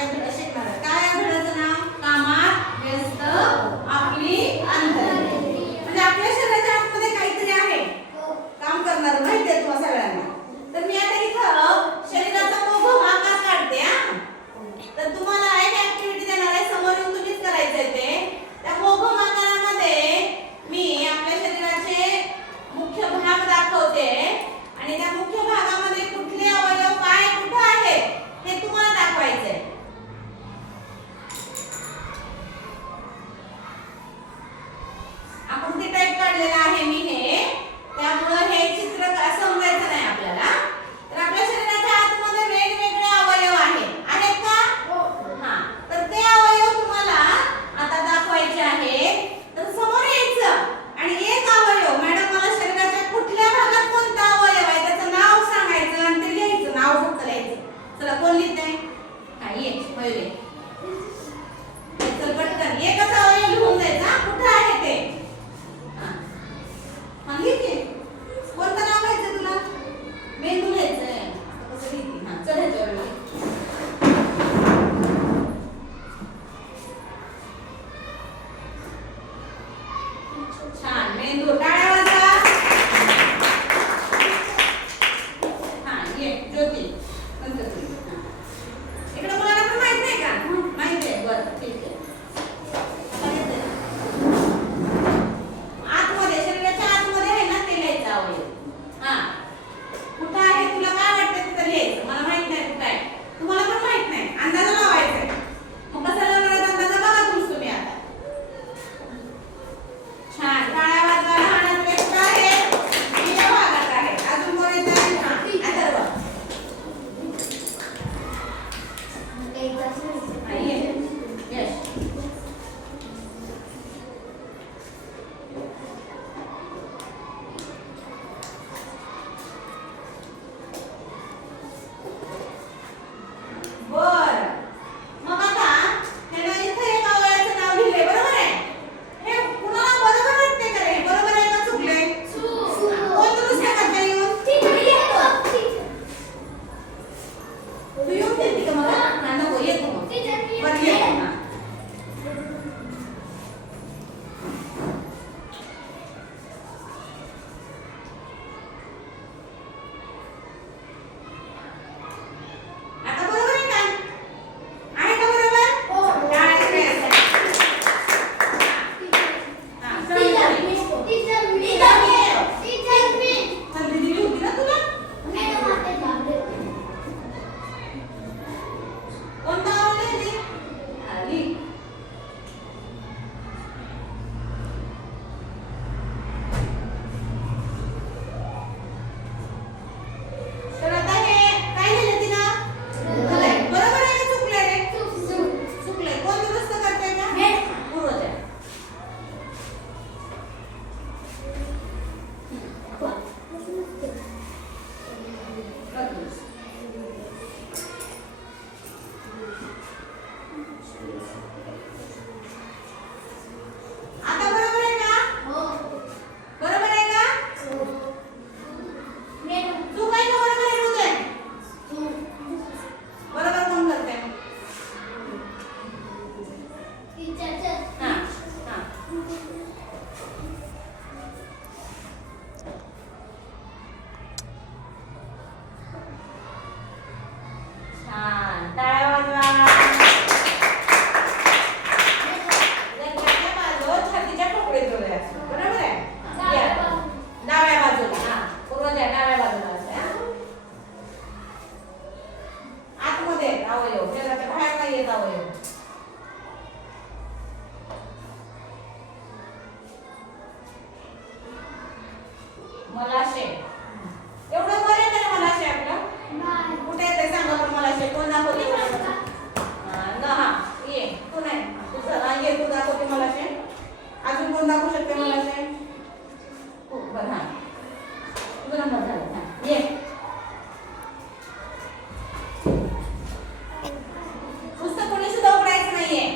चांगल्या धडा शिकणार आहे. काय आहे धड्याचं नाव? कामात व्यस्त आपली अंतरे. म्हणजे आपल्या शरीराच्या आतमध्ये काहीतरी आहे काम करणार, माहिती आहे तुम्हाला सगळ्यांना. तर मी आता इथं शरीराचा मोघम आकार काढते हा. तर तुम्हाला एक ऍक्टिव्हिटी देणार आहे, समोर येऊन तुम्हीच करायचं आहे ते. त्या मोघम आकारामध्ये मी आपल्या शरीराचे मुख्य भाग दाखवते आणि त्या मुख्य भागामध्ये कुठले अवयव काय कुठे आहेत हे तुम्हाला दाखवायचं आहे. आपण ते टाईप काढलेलं आहे मी हे, त्यामुळे हे चित्र समजायचं नाही आपल्याला. तर आपल्या शरीराच्या आतमध्ये वेगवेगळे अवयव आहेत का? हां, तर ते अवयव तुम्हाला आता दाखवायचे आहेत. तर समोर यायचं आणि एक अवयव, मॅडम मला शरीराच्या कुठल्या भागात कोणता अवयव आहे त्याचं नाव सांगायचं आणि ते लिहायचं, नाव फक्त लिहायचं. चला कोण लिहितंय? हां ये मयुरी, चल पटकन एकच अवयव लिहून जायचा, कुठे आहे ते. हां हां लिह की. कोणतं नाव घ्यायचं तुला? मेंदू घ्यायचंय. आता कसं लिहिते? हां चल ह्याच्यावर लिह. छान, मेंदू. टाळ्या वाजवा. हां ये ज्योती, नंतर तू. हां इकडे मुलांना पण माहित नाही का? माहित आहे, बरं ठीक आहे. आता येतंय ना? आतमध्ये शरीराच्या आतमध्ये आहे ना ते लिहायचं अवयव. हां कुठं आहे तुला काय वाटतं तिथं लिहायचं. मला माहित नाही कुठं आहे, तुम्हाला पण माहित नाही, अंदाजा लावायचा आहे. मग कसं लावणार अंदाजा बघा तुम्ही आता. छान, टाळ्या वाजवा. लहानातले कुठं आहे? या भागात आहे. अजून कोण येत आहे? हां अथर्व. हां ये यश. बरं, मग आता ह्यानं इथं एक अवयवाचं नाव लिहिलंय, बरोबर आहे? हे कुणाला बरोबर वाटते का रे? बरोबर आहे का चुकलंय? कोण दुरुस्त करते येऊन? तू येऊन देते का मला? हां नको, येतो मग. बरं ये. हां आता बरोबर आहे का? आहे का बरोबर? टाळ्या वाजवा. हां चल खाली. खाली दिली होती ना तुला? कोणता आवडला ते? आली. तर आता हे काय लिहिलं तिनं? चुकलंय. बरोबर आहे का चुकलंय रे? चुकलंय. कोण दुरुस्त करतंय का? पूर्वज आहे. आता बरोबर आहे का? बरोबर आहे का? चूक आहे का बरोबर आहे हृदय? बरोबर कोण करतंय? हां हां छान, टाळ्या वाजवा. गणपतीच्या बाजूला छातीच्या ठोकळीजवळ असतो, बरोबर आहे? या. डाव्या बाजूला. हां पूर्वज आहे, डाव्या बाजूला असते. हां आतमध्ये आहेत अवयव, शरीराच्या बाहेर नाही येत अवयव. मलाशय. एवढं बरं येतं ना मलाशय आपलं? कुठे येते सांगा बरं मलाशय? कोण दाखवते? हां ये तू नाही, तू चल ये, तू दाखवते मलाशय. अजून कोण दाखवू शकते मलाशय? हो बरं. हां तुझं नंबर झाला. हां ये. पुस्तक कोणी सुद्धा उघडायचं नाहीये.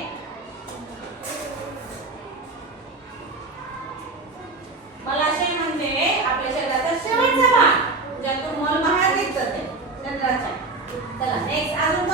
मलाशय म्हणजे आपल्या शरीराचा शेवटचा भाग ज्यातून मल बाहेर निघतं ते. चला नेक्स्ट अजून